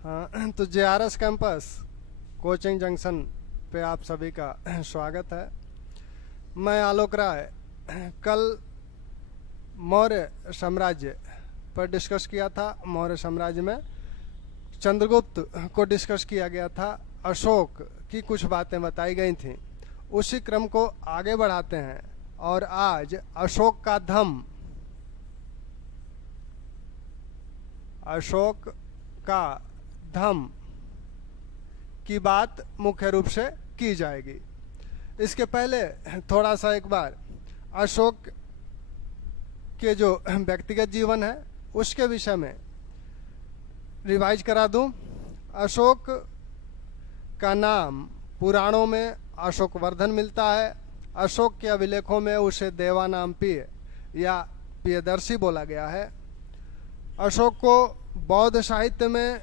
हाँ, तो JRS campus coaching junction पे आप सभी का स्वागत है। मैं आलोक राय। कल मौर्य साम्राज्य पर डिस्कस किया था। मौर्य साम्राज्य में चंद्रगुप्त को डिस्कस किया गया था। अशोक की कुछ बातें बताई गई थीं। उसी क्रम को आगे बढ़ाते हैं और आज अशोक का धम की बात मुख्य रूप से की जाएगी। इसके पहले थोड़ा सा एक बार अशोक के जो व्यक्तिगत जीवन है उसके विषय में रिवाइज करा दूं। अशोक का नाम पुराणों में अशोकवर्धन मिलता है। अशोक के अभिलेखों में उसे देवानामपीय या प्रियदर्शी बोला गया है। अशोक को बौद्ध साहित्य में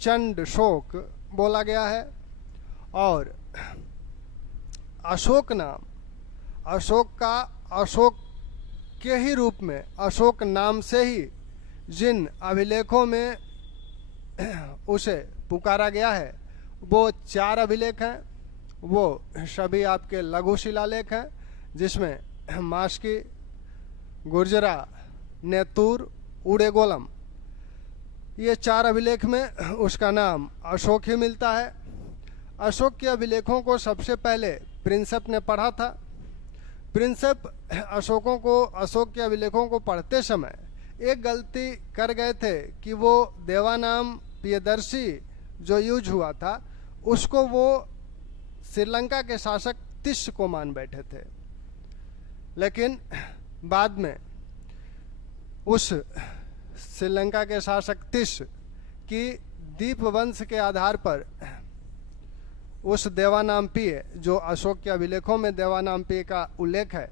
चंड शोक बोला गया है। और अशोक नाम अशोक का अशोक के ही रूप में अशोक नाम से ही जिन अभिलेखों में उसे पुकारा गया है वो 4 अभिलेख हैं। वो सभी आपके लघु शिलालेख हैं जिसमें मास्की, गुर्जरा, नेतूर, उड़ेगोलम, ये 4 अभिलेख में उसका नाम अशोक ही मिलता है। अशोक के अभिलेखों को सबसे पहले प्रिंसेप ने पढ़ा था। प्रिंसेप अशोक के अभिलेखों को पढ़ते समय एक गलती कर गए थे कि वो देवानाम प्रियदर्शी जो यूज हुआ था उसको वो श्रीलंका के शासक तिष्य को मान बैठे थे। लेकिन बाद में उस श्रीलंका के शासक तिष्य की दीपवंश के आधार पर उस देवानामपीय जो अशोक के अभिलेखों में देवानामपीय का उल्लेख है,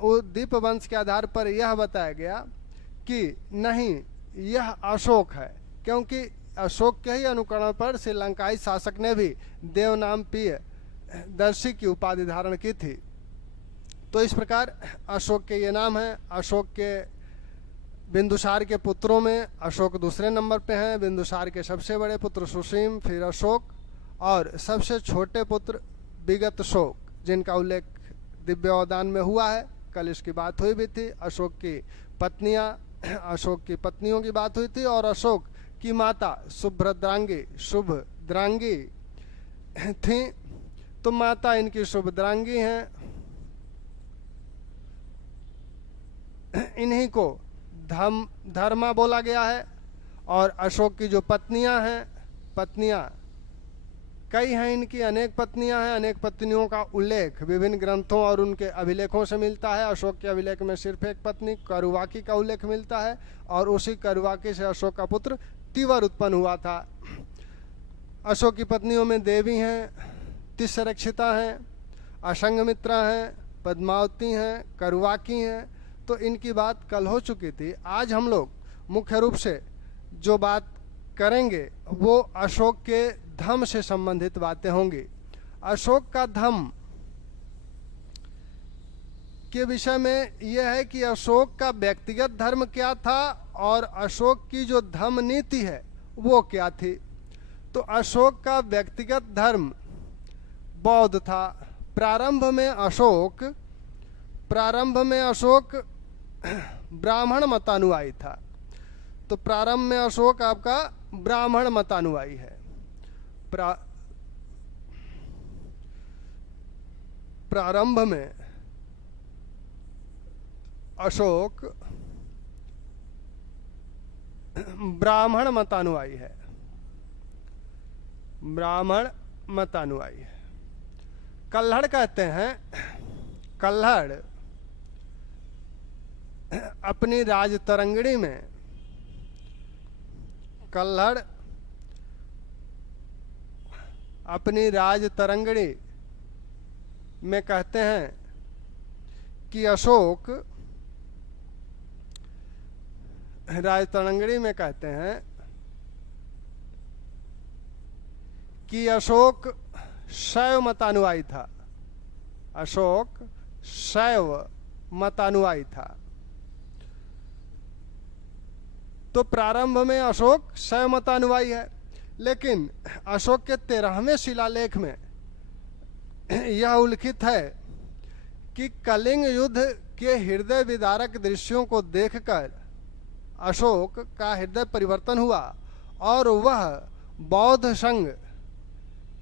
वो दीपवंश के आधार पर यह बताया गया कि नहीं, यह अशोक है, क्योंकि अशोक के ही अनुकरण पर श्रीलंकाई शासक ने भी देवनामपीय दर्शी की उपाधि धारण की थी। तो इस प्रकार अशोक के ये नाम है। अशोक के बिंदुसार के पुत्रों में अशोक दूसरे नंबर पे हैं। बिंदुसार के सबसे बड़े पुत्र सुसीम, फिर अशोक, और सबसे छोटे पुत्र विगत शोक, जिनका उल्लेख दिव्योदान में हुआ है। कल इसकी बात हुई भी थी। अशोक की पत्नियों की बात हुई थी और अशोक की माता शुभद्रांगी थी। तो माता इनकी शुभद्रांगी हैं। इन्हीं को धर्मा बोला गया है। और अशोक की जो पत्नियां कई हैं, इनकी अनेक पत्नियां हैं। अनेक पत्नियों का उल्लेख विभिन्न ग्रंथों और उनके अभिलेखों से मिलता है। अशोक के अभिलेख में सिर्फ एक पत्नी करुवाकी का उल्लेख मिलता है और उसी करुवाकी से अशोक का पुत्र तिवर उत्पन्न हुआ था। अशोक की पत्नियों में देवी हैं, तिस्सरक्षिता हैं, असंगमित्रा हैं, पद्मावती हैं, करुवाकी हैं। तो इनकी बात कल हो चुकी थी। आज हम लोग मुख्य रूप से जो बात करेंगे वो अशोक के धम से संबंधित बातें होंगी। अशोक का धम के विषय में यह है कि अशोक का व्यक्तिगत धर्म क्या था और अशोक की जो धम नीति है वो क्या थी। तो अशोक का व्यक्तिगत धर्म बौद्ध था। प्रारंभ में अशोक ब्राह्मण मतानुयायी था। तो प्रारंभ में अशोक आपका ब्राह्मण मतानुयायी है। प्रारंभ में अशोक ब्राह्मण मतानुयायी है। कल्हड़ कहते हैं, कल्हड़ अपनी राजतरंगिणी में कहते हैं कि अशोक शैव मतानुयायी था। तो प्रारंभ में अशोक शैव मतानुयायी है। लेकिन अशोक के 13वें शिलालेख में यह उल्लिखित है कि कलिंग युद्ध के हृदय विदारक दृश्यों को देखकर अशोक का हृदय परिवर्तन हुआ और वह बौद्ध संघ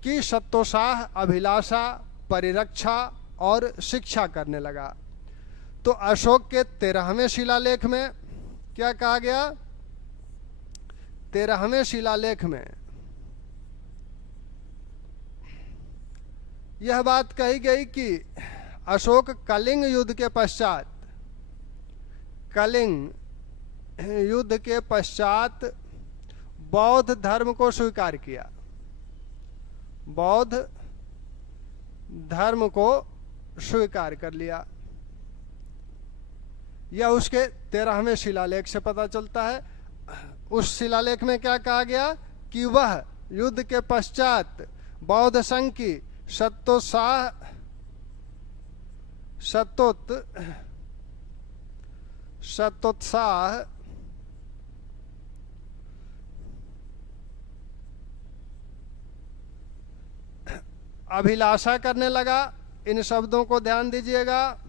की सत्तोत्साह, अभिलाषा, परिरक्षा और शिक्षा करने लगा। तो अशोक के 13वें शिलालेख में क्या कहा गया? 13वें शिलालेख में यह बात कही गई कि अशोक कलिंग युद्ध के पश्चात बौद्ध धर्म को स्वीकार किया, बौद्ध धर्म को स्वीकार कर लिया। यह उसके 13वें शिलालेख से पता चलता है। उस शिलालेख में क्या कहा गया कि वह युद्ध के पश्चात बौद्ध संघ की सत्तोत्साह, अभिलाषा करने लगा। इन शब्दों को ध्यान दीजिएगा।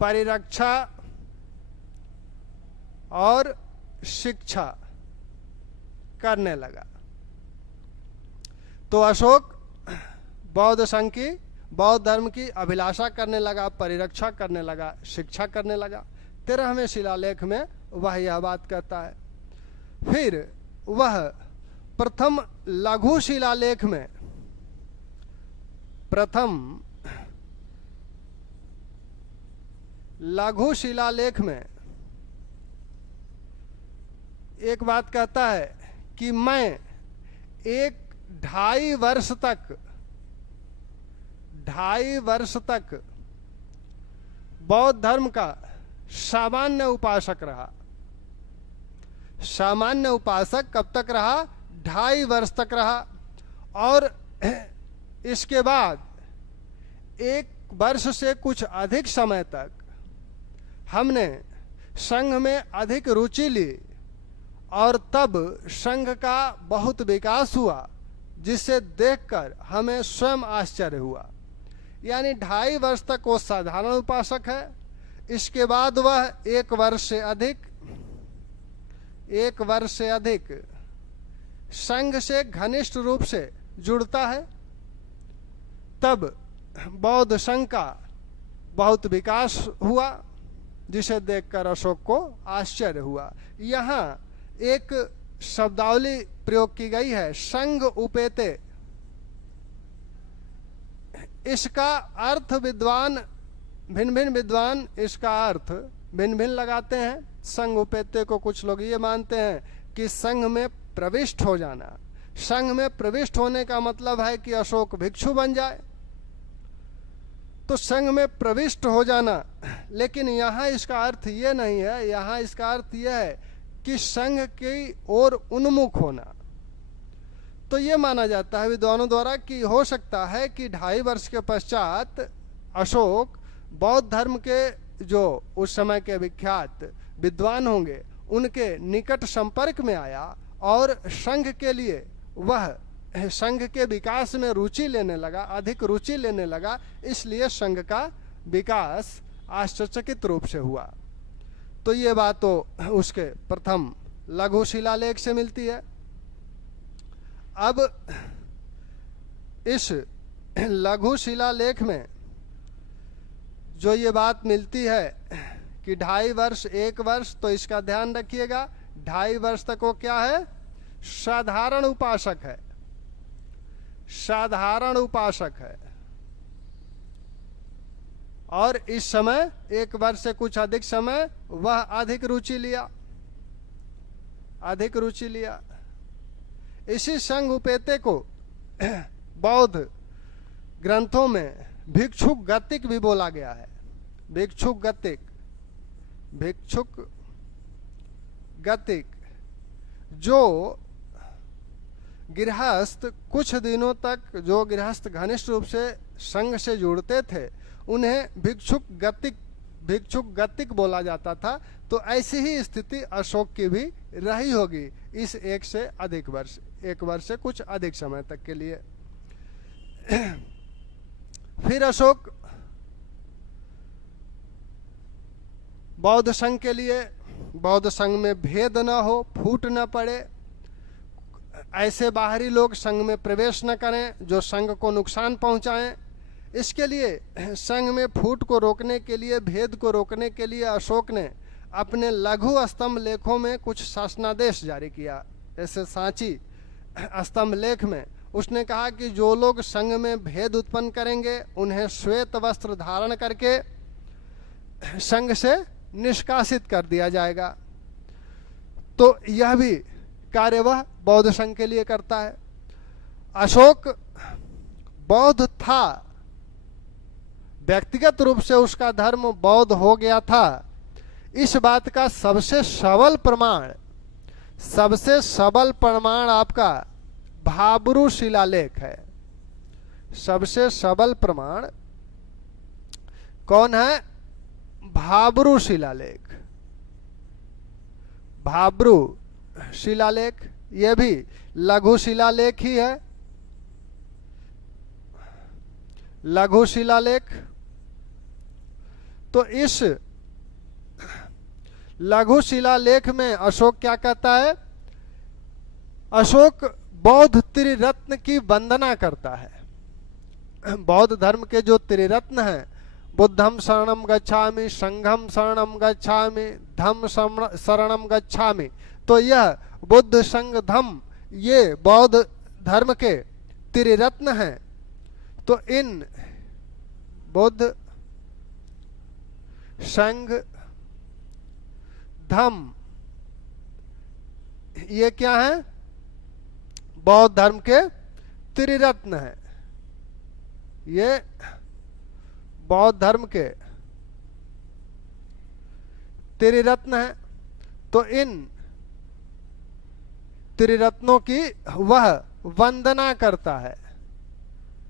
परिरक्षा और शिक्षा करने लगा। तो अशोक बौद्ध संघ की, बौद्ध धर्म की अभिलाषा करने लगा, परिरक्षा करने लगा, शिक्षा करने लगा। 13वें शिलालेख में वह यह बात कहता है। फिर वह प्रथम लघु शिलालेख में, प्रथम लघु शिलालेख में एक बात कहता है कि मैं 2.5 वर्ष तक बौद्ध धर्म का सामान्य उपासक रहा। सामान्य उपासक कब तक रहा? 2.5 वर्ष तक रहा। और इसके बाद 1 वर्ष से कुछ अधिक समय तक हमने संघ में अधिक रुचि ली और तब संघ का बहुत विकास हुआ, जिसे देखकर हमें स्वयं आश्चर्य हुआ। यानी 2.5 वर्ष तक वो साधारण उपासक है। इसके बाद वह 1 वर्ष से अधिक संघ से घनिष्ठ रूप से जुड़ता है। तब बौद्ध संघ का बहुत विकास हुआ, जिसे देखकर अशोक को आश्चर्य हुआ। यहाँ एक शब्दावली प्रयोग की गई है, संघ उपेते। इसका अर्थ भिन्न भिन्न विद्वान इसका अर्थ भिन्न भिन्न लगाते हैं। संघ उपेते को कुछ लोग ये मानते हैं कि संघ में प्रविष्ट हो जाना। संघ में प्रविष्ट होने का मतलब है कि अशोक भिक्षु बन जाए, तो संघ में प्रविष्ट हो जाना। लेकिन यहाँ इसका अर्थ ये नहीं है। यहाँ इसका अर्थ यह है कि संघ की ओर उन्मुख होना। तो ये माना जाता है विद्वानों द्वारा कि हो सकता है कि 2.5 वर्ष के पश्चात अशोक बौद्ध धर्म के जो उस समय के विख्यात विद्वान होंगे उनके निकट संपर्क में आया और संघ के लिए वह संघ के विकास में रुचि लेने लगा, अधिक रुचि लेने लगा। इसलिए संघ का विकास आश्चर्यचकित रूप से हुआ। तो ये बात तो उसके प्रथम लघु शिलालेख से मिलती है। अब इस लघु शिलालेख में जो ये बात मिलती है कि 2.5 वर्ष 1 वर्ष, तो इसका ध्यान रखिएगा। 2.5 वर्ष तक वो क्या है? साधारण उपासक है, साधारण उपासक है। और इस समय 1 वर्ष से कुछ अधिक समय वह अधिक रुचि लिया। इसी संघ उपेते को बौद्ध ग्रंथों में भिक्षुक गतिक भी बोला गया है। भिक्षुक गतिक जो गृहस्थ कुछ दिनों तक जो गृहस्थ घनिष्ठ रूप से संघ से जुड़ते थे उन्हें भिक्षुक गतिक भिक्षुक गतिक बोला जाता था। तो ऐसी ही स्थिति अशोक की भी रही होगी इस 1 से अधिक वर्ष, 1 वर्ष से कुछ अधिक समय तक के लिए। फिर अशोक बौद्ध संघ के लिए, बौद्ध संघ में भेद न हो, फूट न पड़े, ऐसे बाहरी लोग संघ में प्रवेश न करें जो संघ को नुकसान पहुंचाएं, इसके लिए संघ में फूट को रोकने के लिए, भेद को रोकने के लिए अशोक ने अपने लघु स्तंभ लेखों में कुछ शासनादेश जारी किया। जैसे सांची स्तंभ लेख में उसने कहा कि जो लोग संघ में भेद उत्पन्न करेंगे उन्हें श्वेत वस्त्र धारण करके संघ से निष्कासित कर दिया जाएगा। तो यह भी कार्य वह बौद्ध संघ के लिए करता है। अशोक बौद्ध था, व्यक्तिगत रूप से उसका धर्म बौद्ध हो गया था, इस बात का सबसे सबल प्रमाण आपका भाब्रू शिलालेख है। सबसे सबल प्रमाण कौन है? भाब्रू शिलालेख। भाब्रू शिलालेख यह भी लघु शिलालेख ही है। लघु शिलालेख, तो इस लघु शिलालेख में अशोक क्या कहता है? अशोक बौद्ध त्रिरत्न की वंदना करता है। बौद्ध धर्म के जो त्रिरत्न हैं, बुद्धम शरणम गच्छामि, संघम शरणम गच्छामि, धम्म शरणम गच्छामि, तो यह बुद्ध संघ धम्म ये बौद्ध धर्म के त्रिरत्न हैं। तो इन बुद्ध संघ धम्म ये क्या है? बौद्ध धर्म के त्रिरत्न है। ये बौद्ध धर्म के त्रिरत्न है। तो इन त्रिरत्नों की वह वंदना करता है,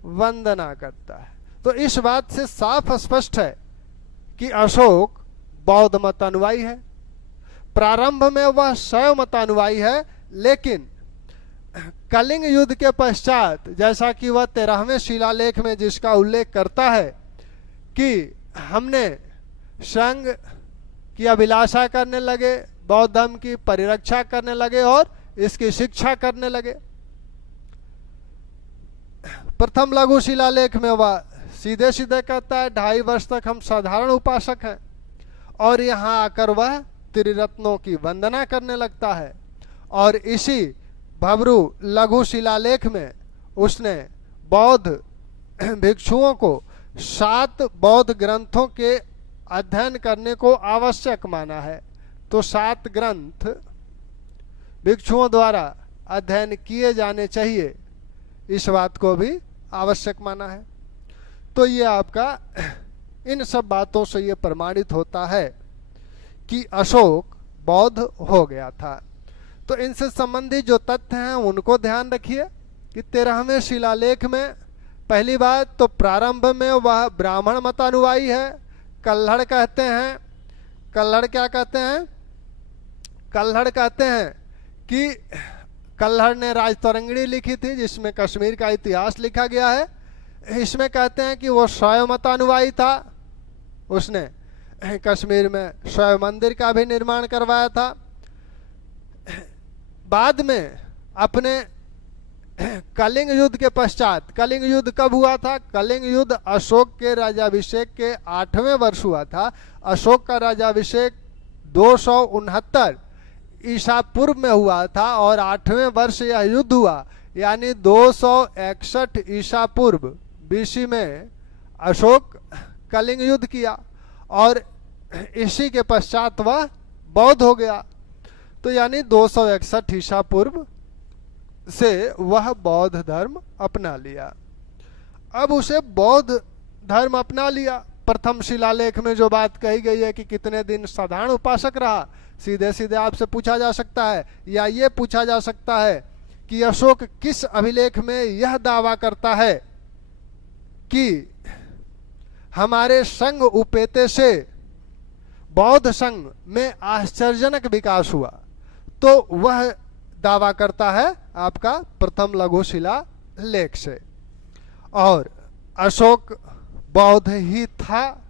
वंदना करता है। तो इस बात से साफ स्पष्ट है कि अशोक बौद्ध मत अनुयायी है। प्रारंभ में वह शैव मत अनुयायी है, लेकिन कलिंग युद्ध के पश्चात, जैसा कि वह 13वें शिलालेख में जिसका उल्लेख करता है कि हमने संघ की अभिलाषा करने लगे, बौद्ध धर्म की परिरक्षा करने लगे और इसकी शिक्षा करने लगे। प्रथम लघु शिलालेख में वह सीधे सीधे कहता है 2.5 वर्ष तक हम साधारण उपासक हैं, और यहाँ आकर वह त्रिरत्नों की वंदना करने लगता है। और इसी भब्रू लघु शिलालेख में उसने बौद्ध भिक्षुओं को 7 बौद्ध ग्रंथों के अध्ययन करने को आवश्यक माना है। तो 7 ग्रंथ भिक्षुओं द्वारा अध्ययन किए जाने चाहिए, इस बात को भी आवश्यक माना है। तो ये आपका इन सब बातों से ये प्रमाणित होता है कि अशोक बौद्ध हो गया था। तो इनसे संबंधित जो तथ्य हैं उनको ध्यान रखिए कि 13वें शिलालेख में पहली बात तो प्रारंभ में वह ब्राह्मण मतानुयायी है। कल्हड़ कहते हैं, कल्हड़ क्या कहते हैं? कल्हड़ कहते हैं कि कल्हड़ ने राजतरंगिणी लिखी थी जिसमें कश्मीर का इतिहास लिखा गया है। इसमें कहते हैं कि वो शैव मतानुयायी था, उसने कश्मीर में शैव मंदिर का भी निर्माण करवाया था। बाद में अपने कलिंग युद्ध के पश्चात, कलिंग युद्ध कब हुआ था? कलिंग युद्ध अशोक के राजाभिषेक के 8वें वर्ष हुआ था। अशोक का राजाभिषेक 269 ईसा पूर्व में हुआ था और 8वें वर्ष यह युद्ध हुआ, यानी 261 ईसा पूर्व बीसी में अशोक कलिंग युद्ध किया और इसी के पश्चात वह बौद्ध हो गया। तो यानी 261 ईसा पूर्व से वह बौद्ध धर्म अपना लिया। अब उसे बौद्ध धर्म अपना लिया। प्रथम शिलालेख में जो बात कही गई है कि कितने दिन साधारण उपासक रहा, सीधे सीधे आपसे पूछा जा सकता है या ये पूछा जा सकता है कि अशोक किस अभिलेख में यह दावा करता है कि हमारे संघ उपेते से बौद्ध संघ में आश्चर्यजनक विकास हुआ, तो वह दावा करता है आपका प्रथम लघु शिला लेख से। और अशोक बौद्ध ही था,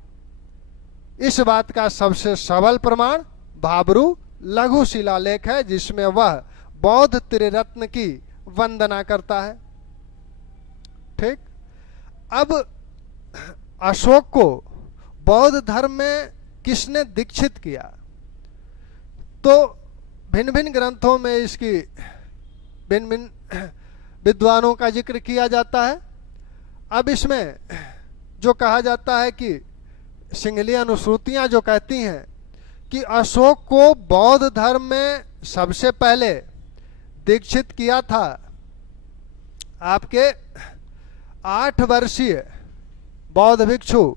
इस बात का सबसे सबल प्रमाण भाब्रू लघु शिलालेख है, जिसमें वह बौद्ध त्रिरत्न की वंदना करता है। ठीक। अब अशोक को बौद्ध धर्म में किसने दीक्षित किया, तो भिन्न भिन्न ग्रंथों में इसकी भिन्न भिन्न विद्वानों का जिक्र किया जाता है। अब इसमें जो कहा जाता है कि सिंहली अनुश्रुतियां जो कहती हैं कि अशोक को बौद्ध धर्म में सबसे पहले दीक्षित किया था आपके 8 वर्षीय बौद्ध भिक्षु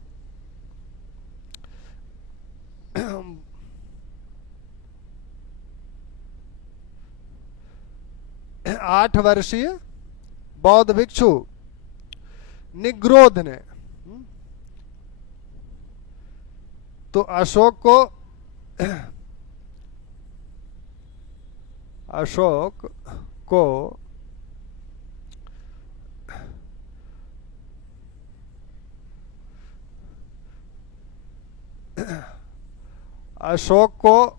8 वर्षीय बौद्ध भिक्षु निग्रोध ने। तो अशोक को अशोक को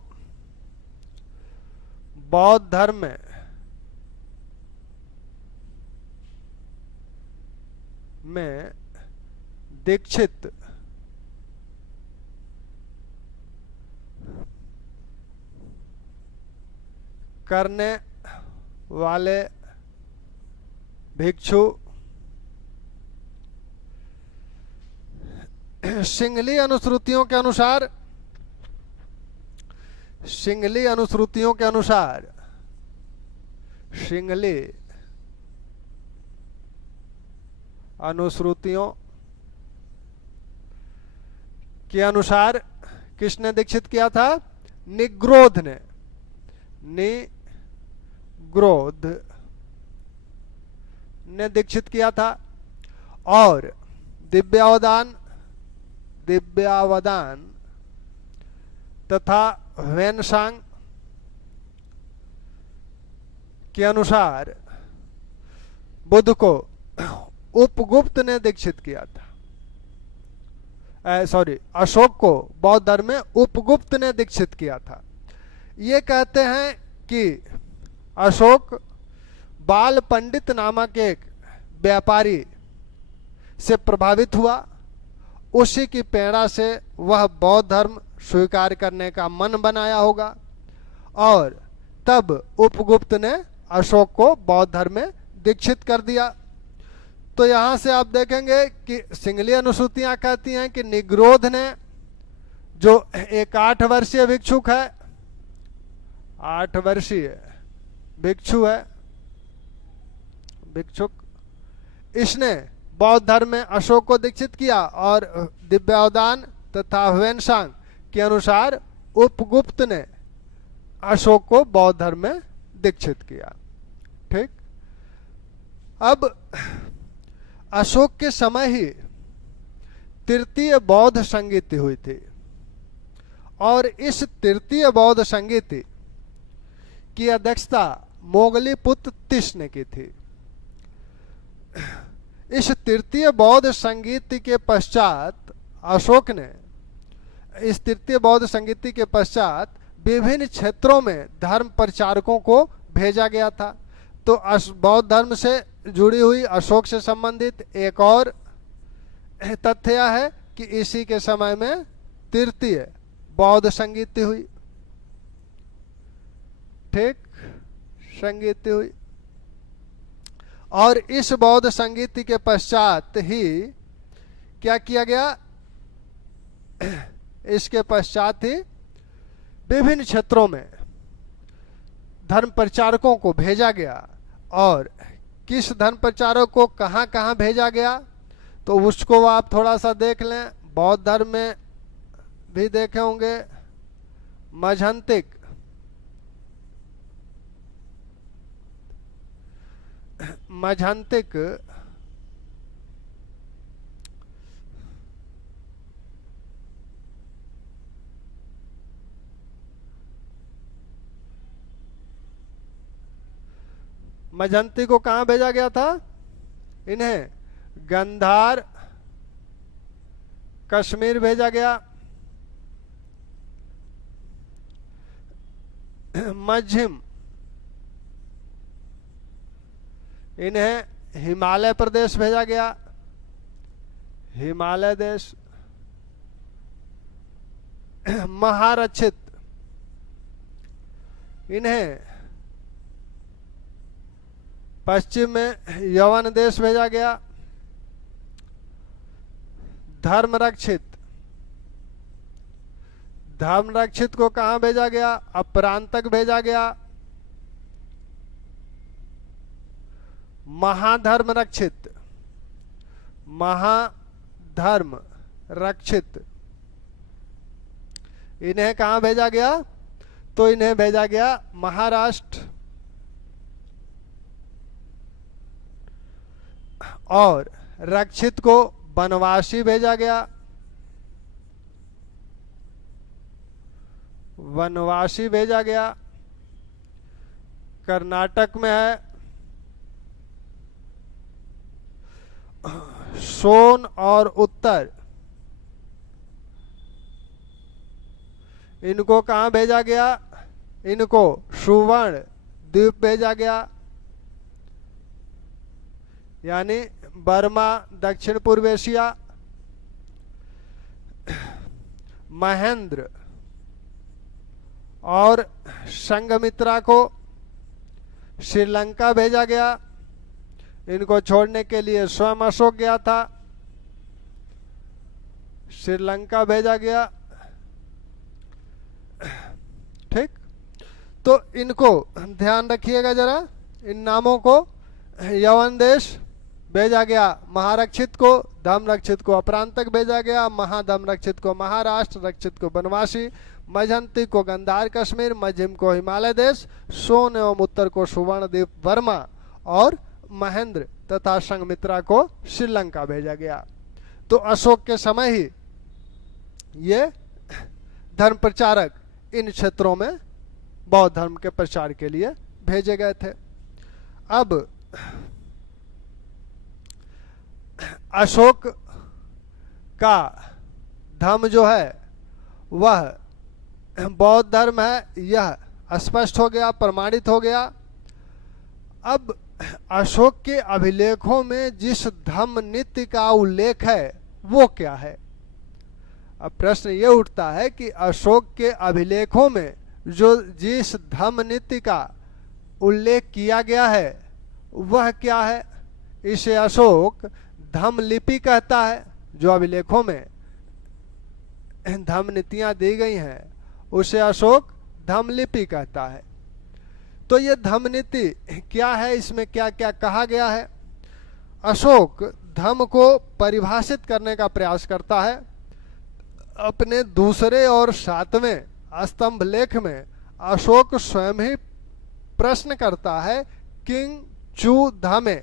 बौद्ध धर्म में दीक्षित करने वाले भिक्षु सिंहली अनुश्रुतियों के अनुसार सिंहली अनुश्रुतियों के अनुसार किसने दीक्षित किया था? निग्रोध ने। निग्रोध ने दीक्षित किया था। और दिव्यावदान तथा वेनसांग के अनुसार बुद्ध को उपगुप्त ने दीक्षित किया था। अशोक को बौद्ध धर्म में उपगुप्त ने दीक्षित किया था। ये कहते हैं कि अशोक बाल पंडित नामक एक व्यापारी से प्रभावित हुआ, उसी की प्रेरणा से वह बौद्ध धर्म स्वीकार करने का मन बनाया होगा और तब उपगुप्त ने अशोक को बौद्ध धर्म में दीक्षित कर दिया। तो यहां से आप देखेंगे कि सिंहली अनुश्रुतियां कहती हैं कि निग्रोध ने, जो एक 8 वर्षीय भिक्षुक है, 8 वर्षीय भिक्षु है, भिक्षुक, इसने बौद्ध धर्म में अशोक को दीक्षित किया। और दिव्यावदान तथा वेनसांग के अनुसार उपगुप्त ने अशोक को बौद्ध धर्म में दीक्षित किया। ठीक। अब अशोक के समय ही तृतीय बौद्ध संगीति हुई थी और इस तृतीय बौद्ध संगीति की अध्यक्षता मोगलीपुत्र तिस ने की थी। इस तृतीय बौद्ध संगीति के पश्चात अशोक ने, इस तृतीय बौद्ध संगीति के पश्चात विभिन्न क्षेत्रों में धर्म प्रचारकों को भेजा गया था। तो बौद्ध धर्म से जुड़ी हुई अशोक से संबंधित एक और तथ्य यह है कि इसी के समय में तृतीय बौद्ध संगीति हुई। ठीक, संगीति हुई। और इस बौद्ध संगीति के पश्चात ही क्या किया गया? इसके पश्चात ही विभिन्न क्षेत्रों में धर्म प्रचारकों को भेजा गया। और किस धर्म प्रचारक को कहां कहां भेजा गया तो उसको आप थोड़ा सा देख लें। बौद्ध धर्म में भी देखे होंगे मझंतिक मजंती को कहां भेजा गया था? इन्हें गंधार कश्मीर भेजा गया। मझिम इन्हें हिमालय प्रदेश भेजा गया, हिमालय देश। महारक्षित इन्हें पश्चिम में यवन देश भेजा गया। धर्मरक्षित, धर्मरक्षित को कहां भेजा गया? अपरांतक भेजा गया। महाधर्म रक्षित, महाधर्म रक्षित इन्हें कहां भेजा गया? तो इन्हें भेजा गया महाराष्ट्र। और रक्षित को वनवासी भेजा गया। वनवासी भेजा गया। कर्नाटक में है सोन और उत्तर, इनको कहां भेजा गया? इनको सुवर्ण द्वीप भेजा गया, यानी बर्मा, दक्षिण पूर्व एशिया। महेंद्र और संघमित्रा को श्रीलंका भेजा गया। इनको छोड़ने के लिए स्वयं अशोक गया था, श्रीलंका भेजा गया। ठीक, तो इनको ध्यान रखिएगा जरा, इन नामों को। यवन देश भेजा गया महारक्षित को, धर्मरक्षित को अपरांतक भेजा गया, महाधर्मरक्षित को महाराष्ट्र, रक्षित को वनवासी, मझंती को गंधार कश्मीर, मझिम को हिमालय देश, सोन एवं उत्तर को सुवर्ण द्वीप बर्मा और महेंद्र तथा संघमित्रा को श्रीलंका भेजा गया। तो अशोक के समय ही ये धर्म प्रचारक इन क्षेत्रों में बौद्ध धर्म के प्रचार के लिए भेजे गए थे। अब अशोक का धर्म जो है वह बौद्ध धर्म है, यह स्पष्ट हो गया, प्रमाणित हो गया। अब अशोक के अभिलेखों में जिस धम्म नीति का उल्लेख है वो क्या है? अब प्रश्न ये उठता है कि अशोक के अभिलेखों में जो जिस धम्म नीति का उल्लेख किया गया है वह क्या है? इसे अशोक धम्म लिपि कहता है। जो अभिलेखों में धम्म नीतियां दी गई हैं उसे अशोक धम्म लिपि कहता है। तो ये धम्म नीति क्या है, इसमें क्या क्या कहा गया है? अशोक धम्म को परिभाषित करने का प्रयास करता है। अपने दूसरे और 7वें स्तंभ लेख में अशोक स्वयं ही प्रश्न करता है, किंग चू धम्मे,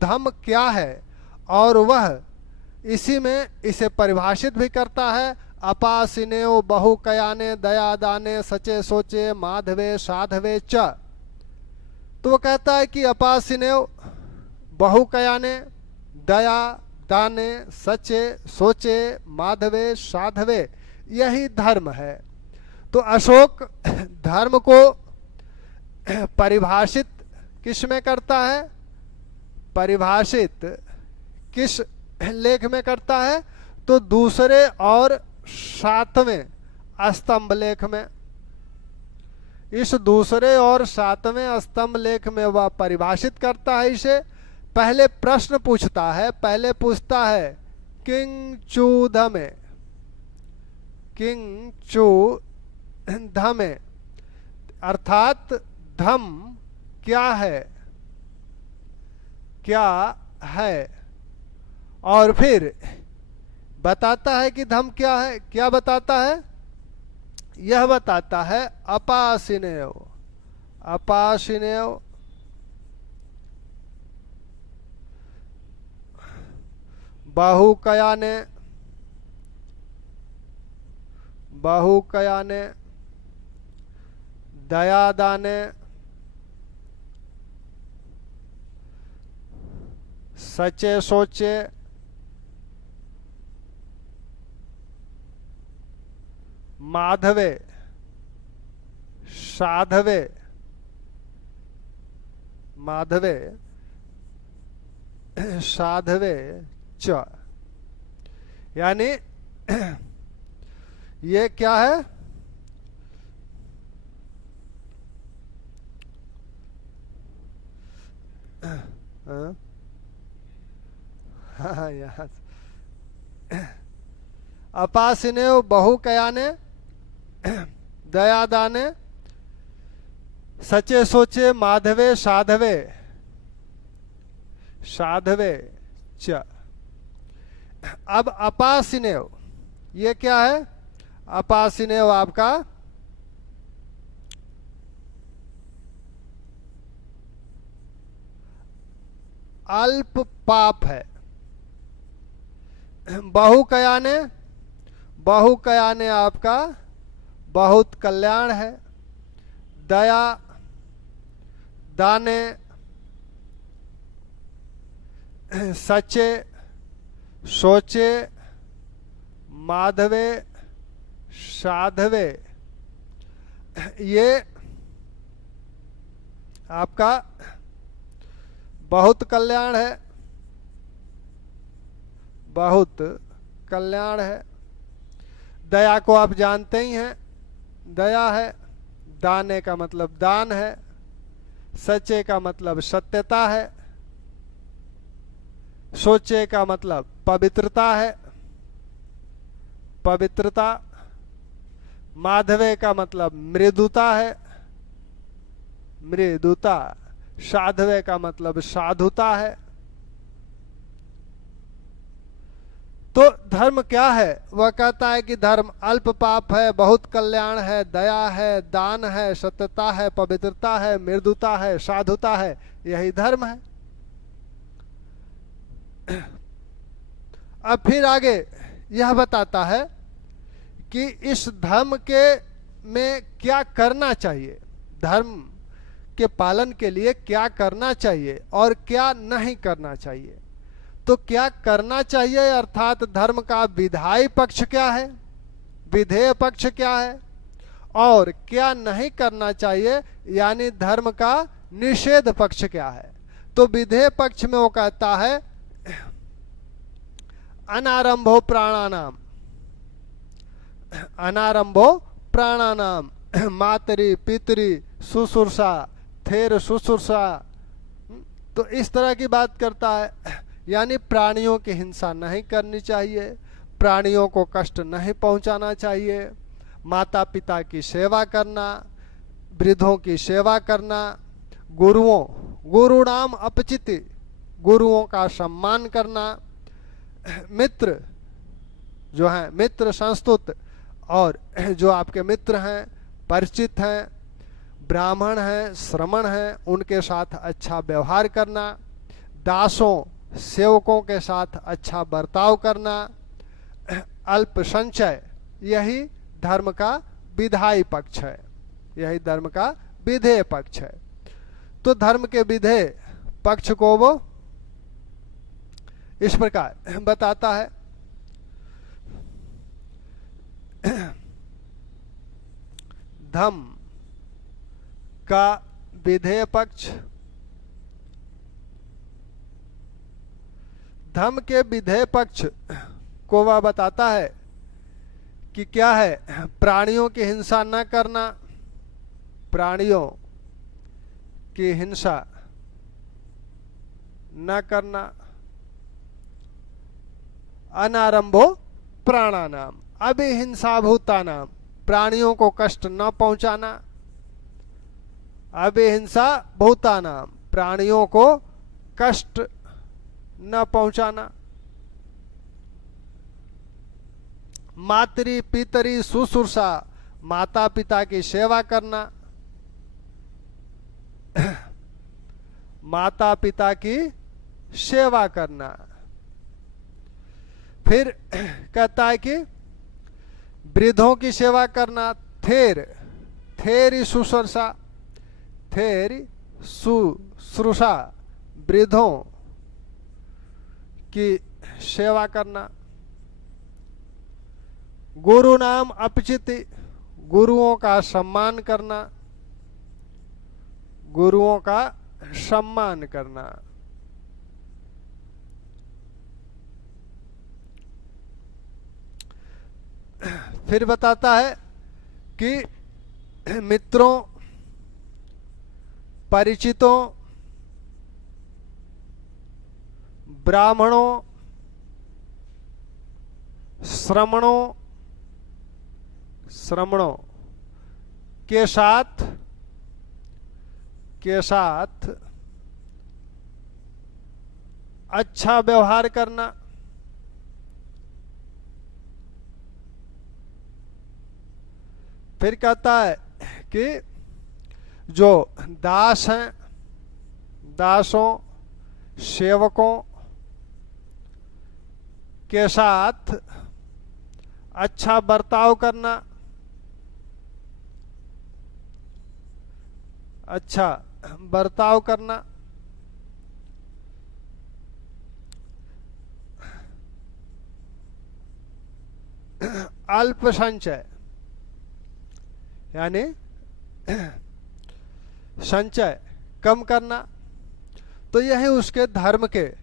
धम्म क्या है? और वह इसी में इसे परिभाषित भी करता है, अपासिनेव बहुकयाने दयादाने सचे सोचे माधवे साधवे च। तो वो कहता है कि अपासिनेव बहुकयाने दया दाने सचे सोचे माधवे साधवे यही धर्म है। तो अशोक धर्म को परिभाषित किस में करता है? परिभाषित किस लेख में करता है? तो दूसरे और 7वें स्तंभ लेख में। इस दूसरे और 7वें स्तंभ लेख में वह परिभाषित करता है इसे। पहले प्रश्न पूछता है, पहले पूछता है किंग चू धम्मे, किंग चू धम्मे अर्थात धम्म क्या है, क्या है? और फिर बताता है कि धम्म क्या है। क्या बताता है? यह बताता है अपासिनेव, अपासिनेव बहुकयाने, बहुकयाने दयादाने सचे सोचे माधवे साधवे माधवे साधवे च, यानी ये क्या है? हाँ यहाँ अपासिने बहुकयाने दयादाने सचे सोचे माधवे साधवे साधवे च। अब अपासिनेव ये क्या है? अपासिनेव आपका अल्प पाप है। बहुकयाने, बहुकयाने आपका बहुत कल्याण है। दया दाने सचे सोचे माधवे साधवे, ये आपका बहुत कल्याण है, बहुत कल्याण है। दया को आप जानते ही हैं, दया है। दाने का मतलब दान है। सच्चे का मतलब सत्यता है। सोचे का मतलब पवित्रता है, पवित्रता। माधवे का मतलब मृदुता है, मृदुता। साधवे का मतलब साधुता है। तो धर्म क्या है? वह कहता है कि धर्म अल्प पाप है, बहुत कल्याण है, दया है, दान है, सत्यता है, पवित्रता है, मृदुता है, साधुता है। यही धर्म है। अब फिर आगे यह बताता है कि इस धर्म के में क्या करना चाहिए, धर्म के पालन के लिए क्या करना चाहिए और क्या नहीं करना चाहिए। तो क्या करना चाहिए अर्थात धर्म का विधायी पक्ष क्या है, विधेय पक्ष क्या है, और क्या नहीं करना चाहिए यानी धर्म का निषेध पक्ष क्या है। तो विधेय पक्ष में वो कहता है अनारंभो प्राणानाम, अनारंभो प्राणानाम मातरी पितरी शुश्रूषा थेर शुश्रूषा। तो इस तरह की बात करता है, यानी प्राणियों की हिंसा नहीं करनी चाहिए, प्राणियों को कष्ट नहीं पहुंचाना चाहिए, माता पिता की सेवा करना, वृद्धों की सेवा करना, गुरुओं गुरुणाम अपचिति, गुरुओं का सम्मान करना, मित्र जो हैं मित्र संस्तुत और जो आपके मित्र हैं परिचित हैं, ब्राह्मण हैं श्रमण हैं, उनके साथ अच्छा व्यवहार करना, दासों सेवकों के साथ अच्छा बर्ताव करना, अल्प संचय, यही धर्म का विधायी पक्ष है, यही धर्म का विधेय पक्ष है। तो धर्म के विधेय पक्ष को वो इस प्रकार बताता है। धम्म का विधेय पक्ष, धम्म के विधेय पक्ष को वह बताता है कि क्या है, प्राणियों की हिंसा न करना, प्राणियों की हिंसा न करना, अनारंभो प्राणानाम अभिहिंसा भूतानाम, प्राणियों को कष्ट न पहुंचाना, अभिहिंसा भूतानाम प्राणियों को कष्ट न पहुंचाना, मातृ पितरी शुश्रूषा माता पिता की सेवा करना, माता पिता की सेवा करना। फिर कहता है कि वृद्धों की सेवा करना, थेर थेरी शुश्रूषा, थेरी शुश्रूषा वृद्धों की सेवा करना। गुरु नाम अपचिति, गुरुओं का सम्मान करना, गुरुओं का सम्मान करना। फिर बताता है कि मित्रों, परिचितों, ब्राह्मणों, श्रमणों के साथ अच्छा व्यवहार करना। फिर कहता है कि जो दास हैं, दासों, सेवकों के साथ अच्छा बर्ताव करना, अच्छा बर्ताव करना। अल्प संचय यानी संचय कम करना। तो यही उसके धर्म के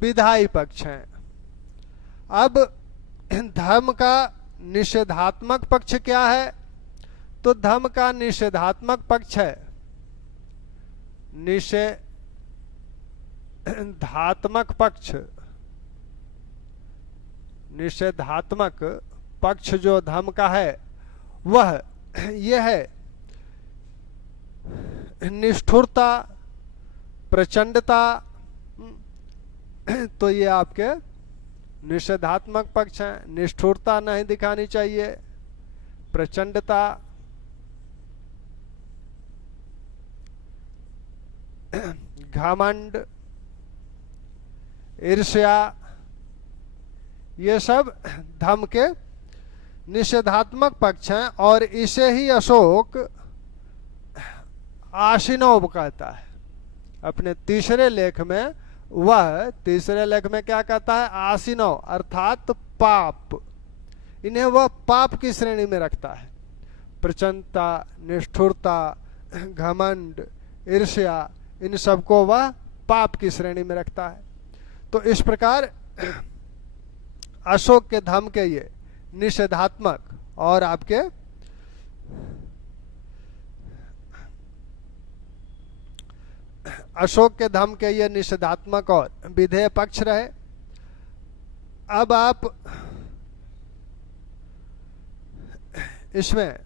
विधायी पक्ष हैं। अब धर्म का निषेधात्मक पक्ष क्या है? तो धर्म का निषेधात्मक पक्ष है, निषेधात्मक पक्ष, निषेधात्मक पक्ष जो धर्म का है वह यह है निष्ठुरता, प्रचंडता। तो ये आपके निषेधात्मक पक्ष है। निष्ठुरता नहीं दिखानी चाहिए, प्रचंडता, घमंड, ईर्ष्या, ये सब धम्म के निषेधात्मक पक्ष हैं। और इसे ही अशोक आशीनव कहता है अपने तीसरे लेख में। वह तीसरे लेख में क्या कहता है? आशीनव अर्थात पाप। इन्हें वह पाप की श्रेणी में रखता है। प्रचंडता, निष्ठुरता, घमंड, ईर्ष्या, इन सबको वह पाप की श्रेणी में रखता है। तो इस प्रकार अशोक के धर्म के ये निषेधात्मक और आपके अशोक के धर्म के ये निषेधात्मक और विधेय पक्ष रहे। अब आप इसमें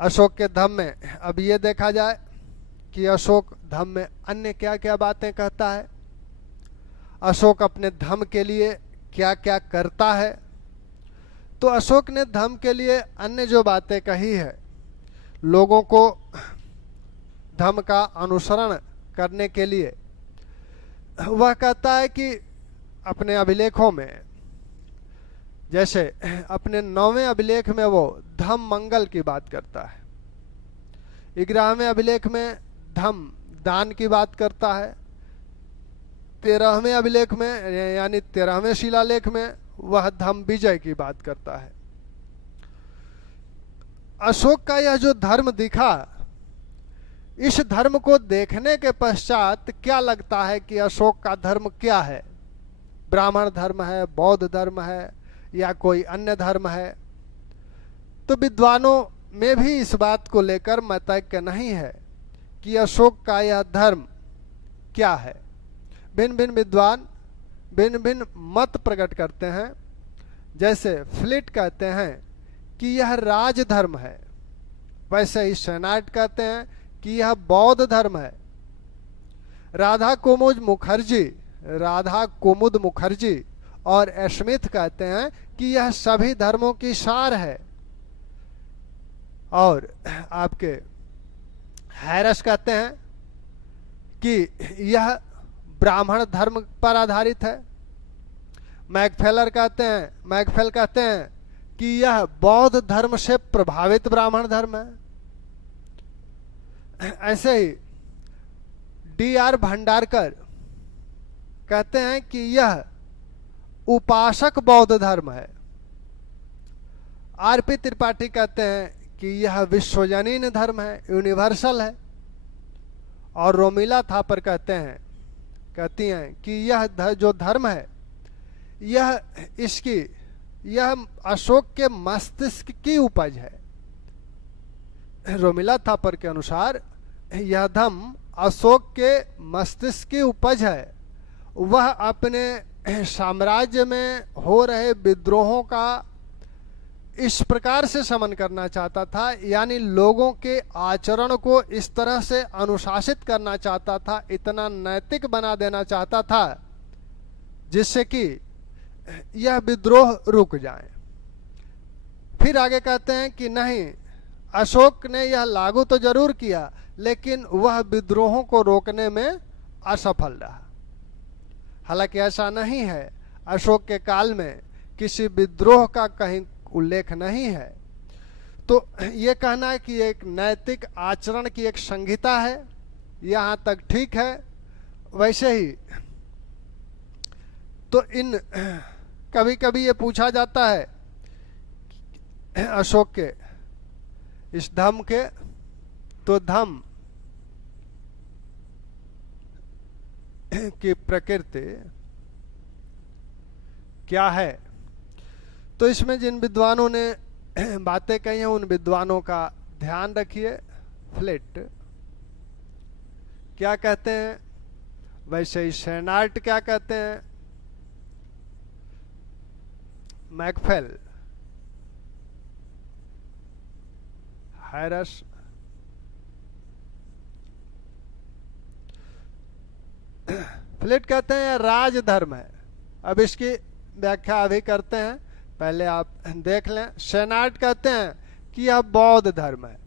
अशोक के धर्म में अब ये देखा जाए कि अशोक धर्म में अन्य क्या क्या बातें कहता है, अशोक अपने धर्म के लिए क्या क्या करता है। तो अशोक ने धर्म के लिए अन्य जो बातें कही है, लोगों को धर्म का अनुसरण करने के लिए, वह कहता है कि अपने अभिलेखों में, जैसे अपने 9वें अभिलेख में वो धम्म मंगल की बात करता है, 11वें अभिलेख में धम्म दान की बात करता है, 13वें अभिलेख में यानी 13वें शिलालेख में वह धम्म विजय की बात करता है। अशोक का यह जो धर्म दिखा, इस धर्म को देखने के पश्चात क्या लगता है कि अशोक का धर्म क्या है? ब्राह्मण धर्म है, बौद्ध धर्म है, या कोई अन्य धर्म है? तो विद्वानों में भी इस बात को लेकर मतैक्य नहीं है कि अशोक का यह धर्म क्या है। भिन्न भिन्न विद्वान भिन्न भिन्न मत प्रकट करते हैं। जैसे फ्लिट कहते हैं कि यह राज धर्म है, वैसे ही सेनाट कहते हैं कि यह बौद्ध धर्म है। राधा कुमुद मुखर्जी और स्मिथ कहते हैं कि यह सभी धर्मों की सार है। और आपके हैरस कहते हैं कि यह ब्राह्मण धर्म पर आधारित है। मैकफेल कहते हैं कि यह बौद्ध धर्म से प्रभावित ब्राह्मण धर्म है। ऐसे ही D.R. भंडारकर कहते हैं कि यह उपासक बौद्ध धर्म है। आरपी त्रिपाठी कहते हैं कि यह विश्वजनीन धर्म है, यूनिवर्सल है। और रोमिला थापर कहती हैं कि यह जो धर्म है यह अशोक के मस्तिष्क की उपज है। रोमिला थापर के अनुसार यह धर्म अशोक के मस्तिष्क की उपज है। वह अपने साम्राज्य में हो रहे विद्रोहों का इस प्रकार से शमन करना चाहता था, यानी लोगों के आचरण को इस तरह से अनुशासित करना चाहता था, इतना नैतिक बना देना चाहता था जिससे कि यह विद्रोह रुक जाए। फिर आगे कहते हैं कि नहीं, अशोक ने यह लागू तो जरूर किया लेकिन वह विद्रोहों को रोकने में असफल रहा। हालांकि ऐसा नहीं है, अशोक के काल में किसी विद्रोह का कहीं उल्लेख नहीं है। तो ये कहना है कि एक नैतिक आचरण की एक संहिता है, यहाँ तक ठीक है। वैसे ही तो इन कभी कभी ये पूछा जाता है अशोक के इस धम्म के, तो धम्म की प्रकृति क्या है। तो इसमें जिन विद्वानों ने बातें कही हैं उन विद्वानों का ध्यान रखिए। फ्लिट क्या कहते हैं, वैसे ही शेनार्ट क्या कहते हैं, मैकफेल, हायरस, फ्लिट कहते हैं राजधर्म है। अब इसकी व्याख्या अभी करते हैं, पहले आप देख लें। शेनार्ट कहते हैं कि यह बौद्ध धर्म है।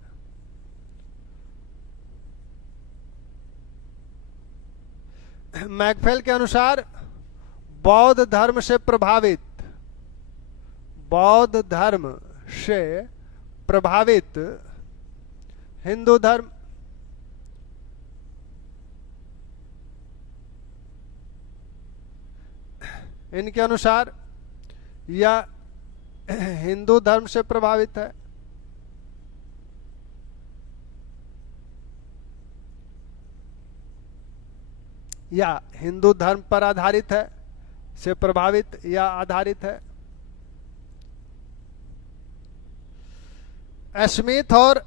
मैकफेल के अनुसार बौद्ध धर्म से प्रभावित हिंदू धर्म, इनके अनुसार यह हिंदू धर्म से प्रभावित है। या हिंदू धर्म पर आधारित है, से प्रभावित या आधारित है। स्मिथ और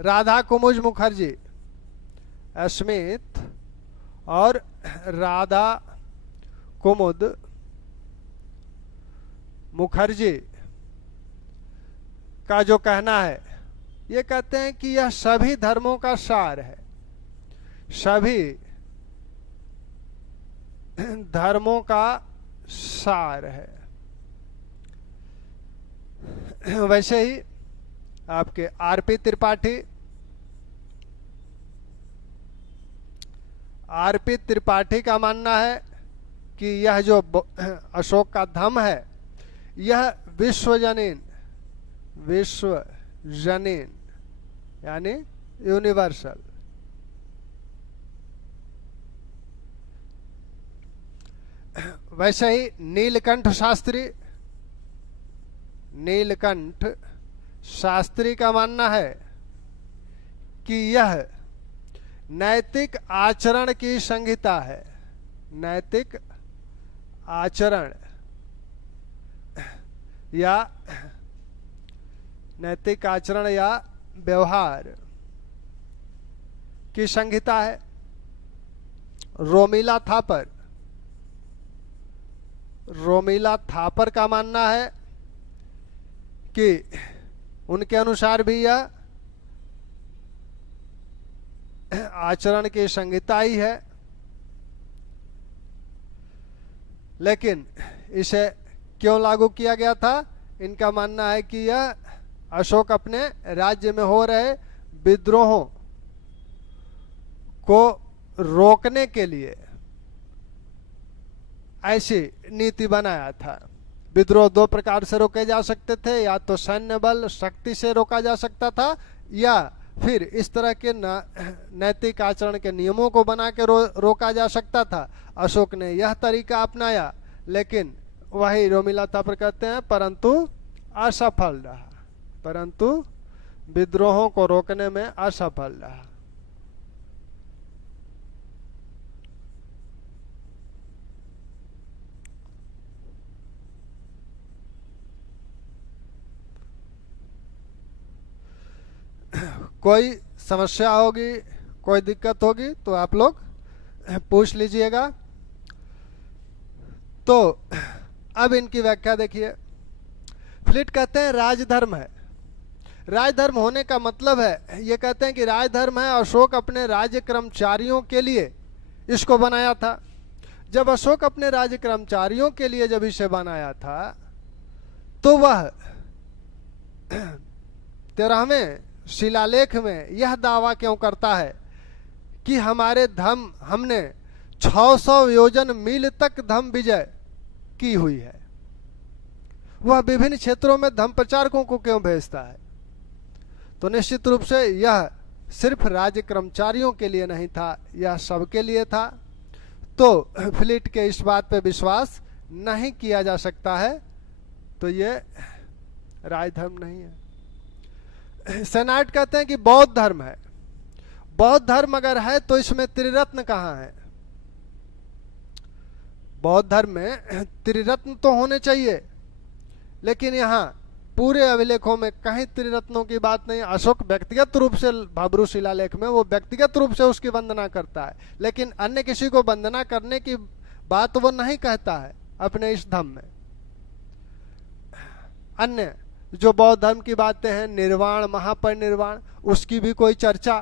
राधा कुमुद मुखर्जी, स्मिथ और राधा कुमुद मुखर्जी का जो कहना है, ये कहते हैं कि यह सभी धर्मों का सार है, सभी धर्मों का सार है। वैसे ही आपके आरपी त्रिपाठी का मानना है कि यह जो अशोक का धम्म है यह विश्वजनीन यानी यूनिवर्सल। वैसे ही नीलकंठ शास्त्री का मानना है कि यह नैतिक आचरण की संहिता है, नैतिक आचरण या व्यवहार की संहिता है। रोमिला थापर का मानना है कि उनके अनुसार भी यह आचरण की संहिता ही है, लेकिन इसे क्यों लागू किया गया था, इनका मानना है कि यह अशोक अपने राज्य में हो रहे विद्रोहों को रोकने के लिए ऐसी नीति बनाया था। विद्रोह दो प्रकार से रोके जा सकते थे, या तो सैन्य बल शक्ति से रोका जा सकता था, या फिर इस तरह के नैतिक आचरण के नियमों को बना के रोका जा सकता था। अशोक ने यह तरीका अपनाया, लेकिन वही रोमिला थापर कहते हैं परंतु असफल रहा, परंतु विद्रोहों को रोकने में असफल रहा। कोई समस्या होगी, कोई दिक्कत होगी तो आप लोग पूछ लीजिएगा। तो अब इनकी व्याख्या देखिए। फ्लिट कहते हैं राजधर्म है। राजधर्म होने का मतलब है, ये कहते हैं कि राजधर्म है, अशोक अपने राज्य कर्मचारियों के लिए इसको बनाया था। जब अशोक अपने राज्य कर्मचारियों के लिए जब इसे बनाया था तो वह 13वें शिलालेख में यह दावा क्यों करता है कि हमारे हमने 600 योजन मील तक धम्म विजय की हुई है। वह विभिन्न क्षेत्रों में धम्म प्रचारकों को क्यों भेजता है? तो निश्चित रूप से यह सिर्फ राज्य कर्मचारियों के लिए नहीं था, यह सबके लिए था। तो फ्लीट के इस बात पे विश्वास नहीं किया जा सकता है, तो ये राजधर्म नहीं है। सेनाट कहते हैं कि बौद्ध धर्म है। बौद्ध धर्म अगर है तो इसमें त्रिरत्न कहाँ है? बौद्ध धर्म में त्रिरत्न तो होने चाहिए, लेकिन यहाँ पूरे अभिलेखों में कहीं त्रिरत्नों की बात नहीं। अशोक व्यक्तिगत रूप से भाब्रू शिलालेख में वो व्यक्तिगत रूप से उसकी वंदना करता है, लेकिन अन्य किसी को वंदना करने की बात वो नहीं कहता है अपने इस धम्म में। अन्य जो बौद्ध धर्म की बातें हैं, निर्वाण, महापरिनिर्वाण, उसकी भी कोई चर्चा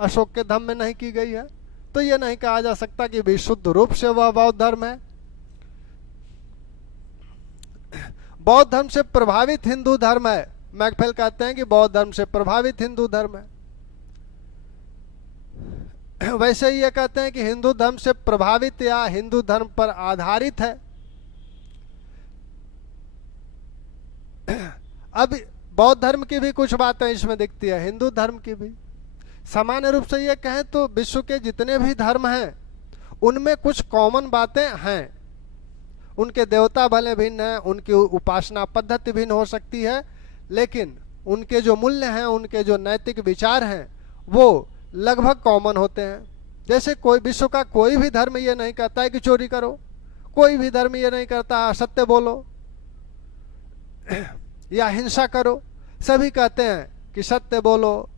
अशोक के धम्म में नहीं की गई है। तो ये नहीं कहा जा सकता कि विशुद्ध रूप से वह बौद्ध धर्म है। बौद्ध धर्म से प्रभावित हिंदू धर्म है। मैकफेल कहते हैं कि बौद्ध धर्म से प्रभावित हिंदू धर्म है। वैसे ही ये कहते हैं कि हिंदू धर्म से प्रभावित या हिंदू धर्म पर आधारित है। अब बौद्ध धर्म की भी कुछ बातें इसमें दिखती है, हिंदू धर्म की भी। सामान्य रूप से ये कहें तो विश्व के जितने भी धर्म हैं उनमें कुछ कॉमन बातें हैं। उनके देवता भले भिन्न हैं, उनकी उपासना पद्धति भिन्न हो सकती है, लेकिन उनके जो मूल्य हैं, उनके जो नैतिक विचार हैं, वो लगभग कॉमन होते हैं। जैसे कोई विश्व का कोई भी धर्म ये नहीं कहता है कि चोरी करो, कोई भी धर्म ये नहीं कहता असत्य बोलो या हिंसा करो। सभी कहते हैं कि सत्य बोलो,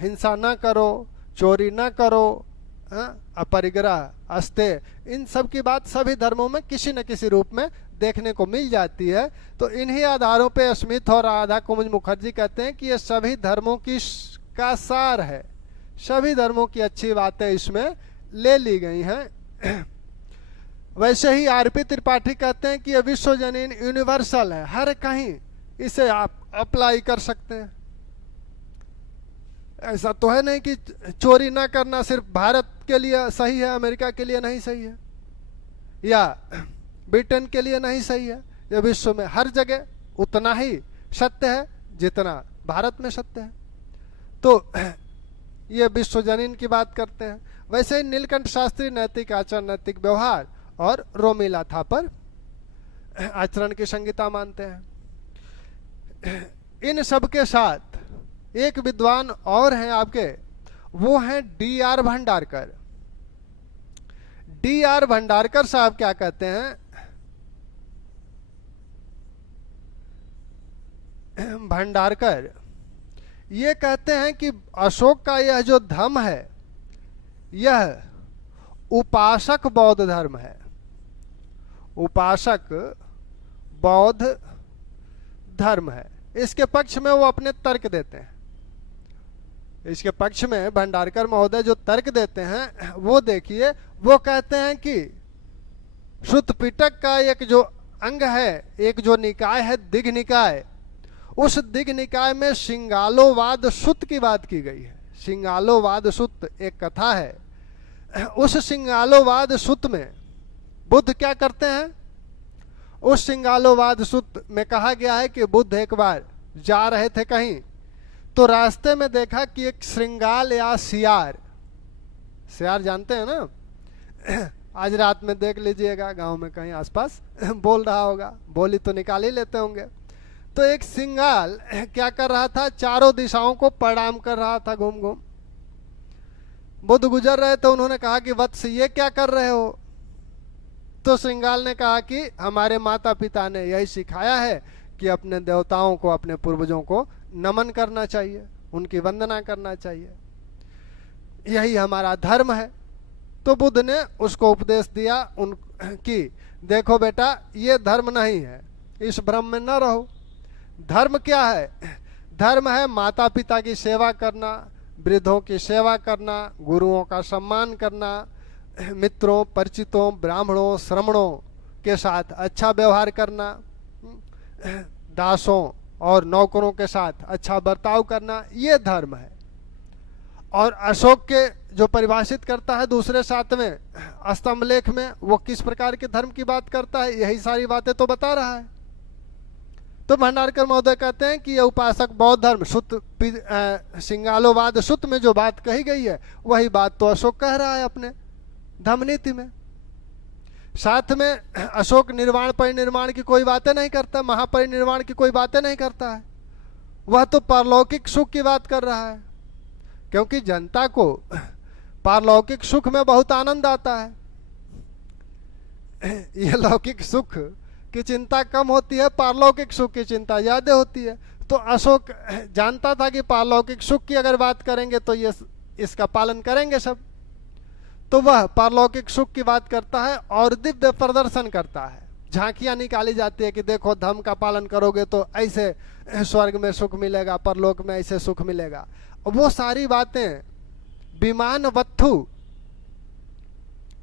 हिंसा ना करो, चोरी ना करो, अपरिग्रह, अस्ते, इन सब की बात सभी धर्मों में किसी न किसी रूप में देखने को मिल जाती है। तो इन्हीं आधारों पे स्मिथ और राधा कुमुद मुखर्जी कहते हैं कि ये सभी धर्मों की का सार है, सभी धर्मों की अच्छी बातें इसमें ले ली गई हैं। वैसे ही आरपी त्रिपाठी कहते हैं कि ये विश्वजनीन यूनिवर्सल है, हर कहीं इसे आप अप्लाई कर सकते हैं। ऐसा तो है नहीं कि चोरी ना करना सिर्फ भारत के लिए सही है, अमेरिका के लिए नहीं सही है, या ब्रिटेन के लिए नहीं सही है। यह विश्व में हर जगह उतना ही सत्य है जितना भारत में सत्य है। तो ये विश्वजनीन की बात करते हैं। वैसे ही नीलकंठ शास्त्री नैतिक आचरण, नैतिक व्यवहार और रोमिला थापर आचरण की संहिता मानते हैं। इन सब के साथ एक विद्वान और हैं आपके, वो हैं D.R. भंडारकर। D.R. भंडारकर साहब क्या कहते हैं? भंडारकर ये कहते हैं कि अशोक का यह जो धर्म है, यह उपासक बौद्ध धर्म है। उपासक बौद्ध धर्म है। इसके पक्ष में वो अपने तर्क देते हैं। इसके पक्ष में भंडारकर महोदय जो तर्क देते हैं वो देखिए। वो कहते हैं कि श्रुत पिटक का एक जो अंग है, एक जो निकाय है दिग्ग निकाय, उस दिग्ग निकाय में सिंगालोवाद सुत्त की बात की गई है। सिंगालोवाद सुत्त एक कथा है। उस सिंगालोवाद सुत्त में बुद्ध क्या करते हैं? उस सिंगालोवाद सुत्त में कहा गया है कि बुद्ध एक बार जा रहे थे कहीं, तो रास्ते में देखा कि एक श्रृंगाल या सियार, सियार जानते हैं ना, आज रात में देख लीजिएगा गांव में कहीं आसपास बोल रहा होगा, बोली तो निकाल ही लेते होंगे। तो एक सिंगाल क्या कर रहा था, चारों दिशाओं को प्रणाम कर रहा था घूम घूम। बुद्ध गुजर रहे तो उन्होंने कहा कि वत्स ये क्या कर रहे हो? तो सिंगाल ने कहा कि हमारे माता पिता ने यही सिखाया है कि अपने देवताओं को, अपने पूर्वजों को नमन करना चाहिए, उनकी वंदना करना चाहिए, यही हमारा धर्म है। तो बुद्ध ने उसको उपदेश दिया कि देखो बेटा, ये धर्म नहीं है, इस भ्रम में न रहो। धर्म क्या है? धर्म है माता पिता की सेवा करना, वृद्धों की सेवा करना, गुरुओं का सम्मान करना, मित्रों, परिचितों, ब्राह्मणों, श्रमणों के साथ अच्छा व्यवहार करना, दासों और नौकरों के साथ अच्छा बर्ताव करना, ये धर्म है। और अशोक के जो परिभाषित करता है दूसरे 7वें स्तंभ लेख में, वो किस प्रकार के धर्म की बात करता है, यही सारी बातें तो बता रहा है। तो भंडारकर महोदय कहते हैं कि यह उपासक बौद्ध धर्म सुत्त सिंगालोवाद सुत्त में जो बात कही गई है, वही बात तो अशोक कह रहा है अपने धम्मनीति में। साथ में अशोक निर्वाण परिनिर्वाण की कोई बातें नहीं करता, महापरिनिर्वाण की कोई बातें नहीं करता है, वह तो पारलौकिक सुख की बात कर रहा है, क्योंकि जनता को पारलौकिक सुख में बहुत आनंद आता है। यह लौकिक सुख की चिंता कम होती है, पारलौकिक सुख की चिंता ज्यादा होती है। तो अशोक जानता था कि पारलौकिक सुख की अगर बात करेंगे तो ये इसका पालन करेंगे सब, तो वह पारलौकिक सुख की बात करता है और दिव्य प्रदर्शन करता है। झांकियां निकाली जाती है कि देखो धर्म का पालन करोगे तो ऐसे स्वर्ग में सुख मिलेगा, परलोक में ऐसे सुख मिलेगा। वो सारी बातें विमानवत्थु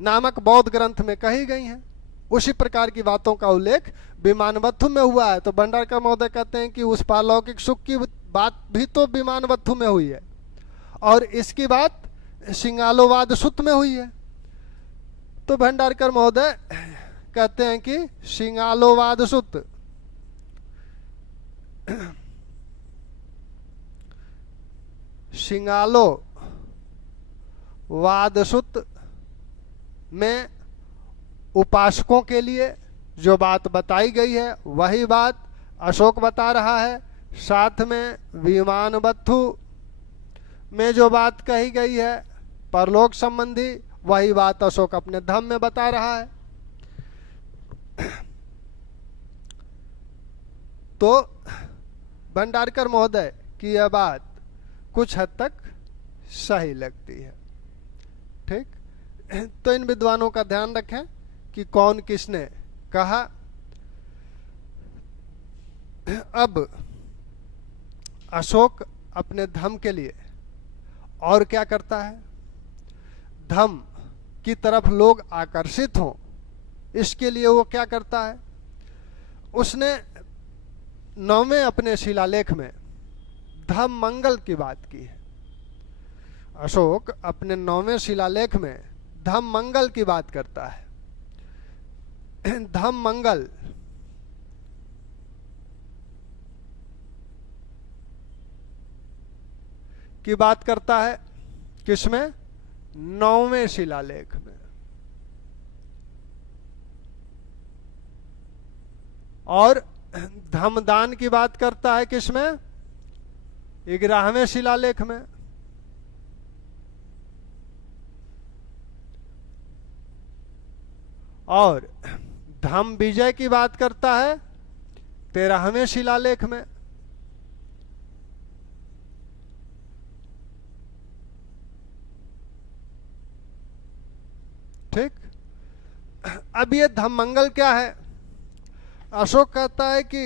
नामक बौद्ध ग्रंथ में कही गई हैं। उसी प्रकार की बातों का उल्लेख विमानवत्थु में हुआ है। तो भंडारकर महोदय कहते हैं कि उस पारलौकिक सुख की बात भी तो विमानवत्थु में हुई है और इसकी बात सिंगालोवाद सुत्त में हुई है। तो भंडारकर महोदय कहते हैं कि सिंगालोवाद सुत्त सिंगालोवाद सुत्त में उपासकों के लिए जो बात बताई गई है वही बात अशोक बता रहा है। साथ में विमानवत्थु में जो बात कही गई है परलोक संबंधी, वही बात अशोक अपने धम्म में बता रहा है। तो भंडारकर महोदय की यह बात कुछ हद तक सही लगती है। ठीक, तो इन विद्वानों का ध्यान रखें कि कौन किसने कहा। अब अशोक अपने धम्म के लिए और क्या करता है, धम्म की तरफ लोग आकर्षित हों, इसके लिए वो क्या करता है, उसने 9वें अपने शिलालेख में धम्म मंगल की बात की है। अशोक अपने 9वें शिलालेख में धम्म मंगल की बात करता है। धम्म मंगल की बात करता है किसमें? 9वें शिलालेख में। और धम्मदान की बात करता है किसमें? 11वें शिलालेख में। और धम्म विजय की बात करता है 13वें शिलालेख में। ठीक, अब ये धम्म मंगल क्या है? अशोक कहता है कि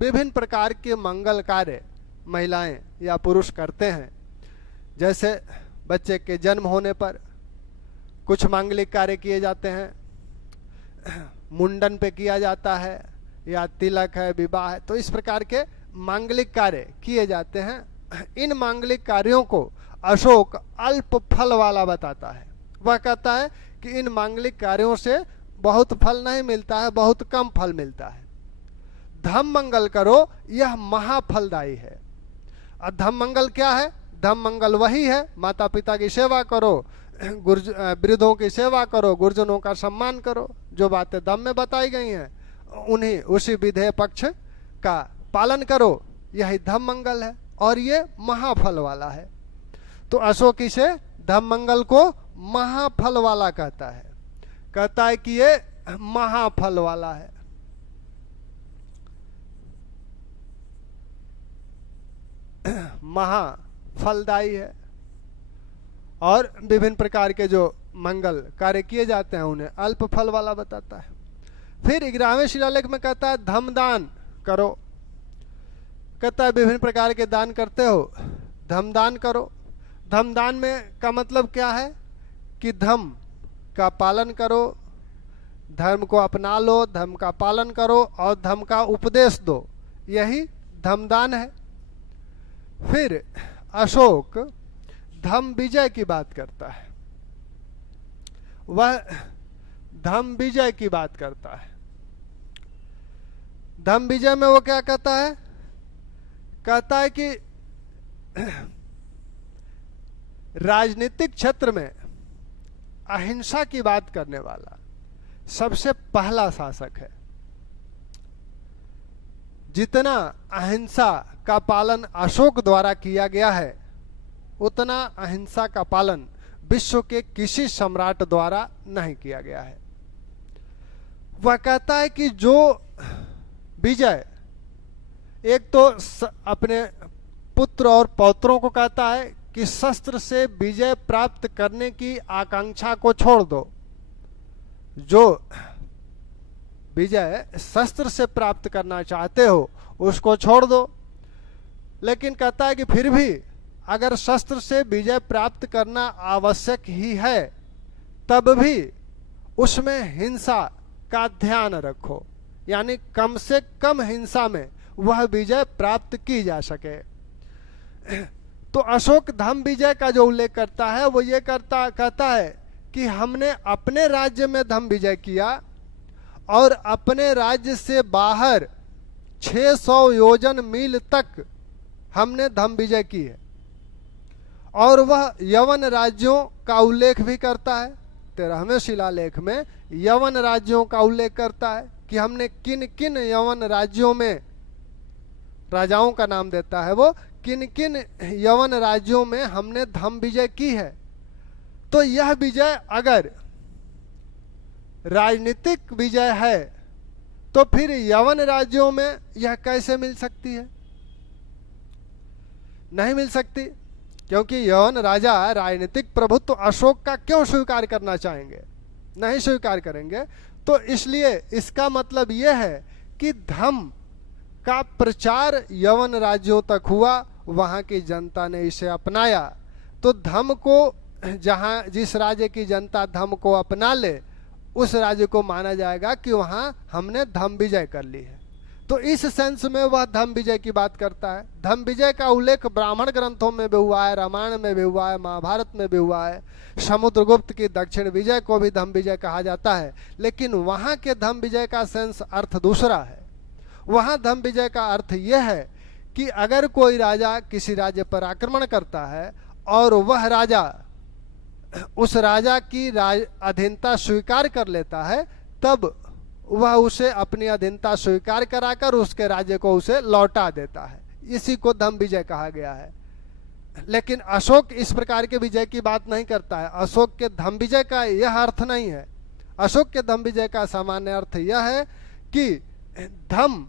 विभिन्न प्रकार के मंगल कार्य महिलाएं या पुरुष करते हैं। जैसे बच्चे के जन्म होने पर कुछ मांगलिक कार्य किए जाते हैं, मुंडन पे किया जाता है, या तिलक है, विवाह है, तो इस प्रकार के मांगलिक कार्य किए जाते हैं। इन मांगलिक कार्यों को अशोक अल्प फल वाला बताता है। वह कहता है कि इन मांगलिक कार्यों से बहुत फल नहीं मिलता है, बहुत कम फल मिलता है। धम्म मंगल करो, यह महाफलदायी है। धम मंगल क्या है? धम मंगल वही है, माता पिता की सेवा करो, वृद्धों की सेवा करो, गुरुजनों का सम्मान करो, जो बातें धम में बताई गई हैं उन्हीं उसी विधेय पक्ष का पालन करो, यही धम मंगल है और ये महाफल वाला है। तो अशोक इसे धम मंगल को महाफल वाला कहता है, कहता है कि ये महाफल वाला है। महाफलदायी है और विभिन्न प्रकार के जो मंगल कार्य किए जाते हैं उन्हें अल्प फल वाला बताता है। फिर 11वें शिलालेख में कहता है धमदान करो, कहता है विभिन्न प्रकार के दान करते हो, धमदान करो। धमदान में का मतलब क्या है कि धर्म का पालन करो, धर्म को अपना लो, धर्म का पालन करो और धर्म का उपदेश दो, यही धमदान है। फिर अशोक धम विजय की बात करता है, वह धम विजय की बात करता है। धम विजय में वो क्या कहता है? कहता है कि राजनीतिक क्षेत्र में अहिंसा की बात करने वाला सबसे पहला शासक है। जितना अहिंसा का पालन अशोक द्वारा किया गया है उतना अहिंसा का पालन विश्व के किसी सम्राट द्वारा नहीं किया गया है। वह कहता है कि जो विजय, एक तो अपने पुत्र और पौत्रों को कहता है कि शस्त्र से विजय प्राप्त करने की आकांक्षा को छोड़ दो, जो विजय शस्त्र से प्राप्त करना चाहते हो उसको छोड़ दो। लेकिन कहता है कि फिर भी अगर शस्त्र से विजय प्राप्त करना आवश्यक ही है तब भी उसमें हिंसा का ध्यान रखो, यानी कम से कम हिंसा में वह विजय प्राप्त की जा सके। तो अशोक धम विजय का जो उल्लेख करता है वो ये कहता है कि हमने अपने राज्य में धम विजय किया और अपने राज्य से बाहर 600 योजन मील तक हमने धम विजय की है। और वह यवन राज्यों का उल्लेख भी करता है, 13वें शिलालेख में यवन राज्यों का उल्लेख करता है कि हमने किन किन यवन राज्यों में, राजाओं का नाम देता है वो, किन किन यवन राज्यों में हमने धम विजय की है। तो यह विजय अगर राजनीतिक विजय है तो फिर यवन राज्यों में यह कैसे मिल सकती है? नहीं मिल सकती, क्योंकि यवन राजा राजनीतिक प्रभुत्व अशोक का क्यों स्वीकार करना चाहेंगे? नहीं स्वीकार करेंगे। तो इसलिए इसका मतलब यह है कि धम का प्रचार यवन राज्यों तक हुआ, वहां की जनता ने इसे अपनाया। तो धम को जहां जिस राज्य की जनता धम को अपना ले उस राज्य को माना जाएगा कि वहां हमने धम विजय कर ली है। तो इस सेंस में वह धम विजय की बात करता है। धम विजय का उल्लेख ब्राह्मण ग्रंथों में भी हुआ है, रामायण में भी हुआ है, महाभारत में भी हुआ है। समुद्रगुप्त की दक्षिण विजय को भी धम विजय कहा जाता है, लेकिन वहां के धम विजय का सेंस अर्थ दूसरा है। वहां धम विजय का अर्थ यह है कि अगर कोई राजा किसी राज्य पर आक्रमण करता है और वह राजा उस राजा की अधीनता स्वीकार कर लेता है, तब वह उसे अपनी अधीनता स्वीकार कराकर उसके राज्य को उसे लौटा देता है। इसी को धम विजय कहा गया है। लेकिन अशोक इस प्रकार के विजय की बात नहीं करता है। अशोक के धम विजय का यह अर्थ नहीं है। अशोक के धम विजय का सामान्य अर्थ यह है कि धम,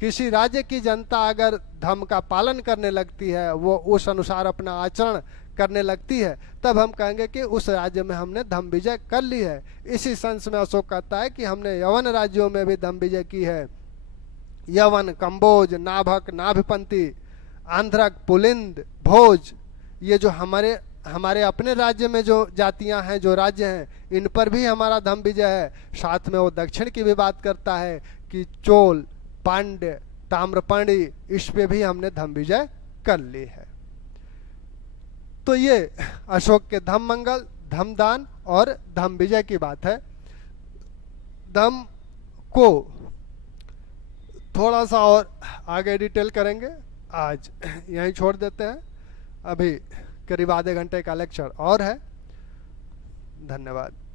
किसी राज्य की जनता अगर धम का पालन करने लगती है, वो उस अनुसार अपना आचरण करने लगती है, तब हम कहेंगे कि उस राज्य में हमने धम विजय कर ली है। इसी सेंस में अशोक कहता है कि हमने यवन राज्यों में भी धम विजय की है। यवन, कंबोज, नाभक, नाभिपंती, आंध्रक, पुलिंद, भोज, ये जो हमारे अपने राज्य में जो जातियां हैं, जो राज्य हैं, इन पर भी हमारा धम विजय है। साथ में वो दक्षिण की भी बात करता है कि चोल, पांड्य, ताम्रपर्णी, इस पे भी हमने धम विजय कर ली है। तो ये अशोक के धम मंगल, धमदान और धम विजय की बात है। धम को थोड़ा सा और आगे डिटेल करेंगे आज यहीं छोड़ देते हैं। अभी करीब आधे घंटे का लेक्चर और है। धन्यवाद।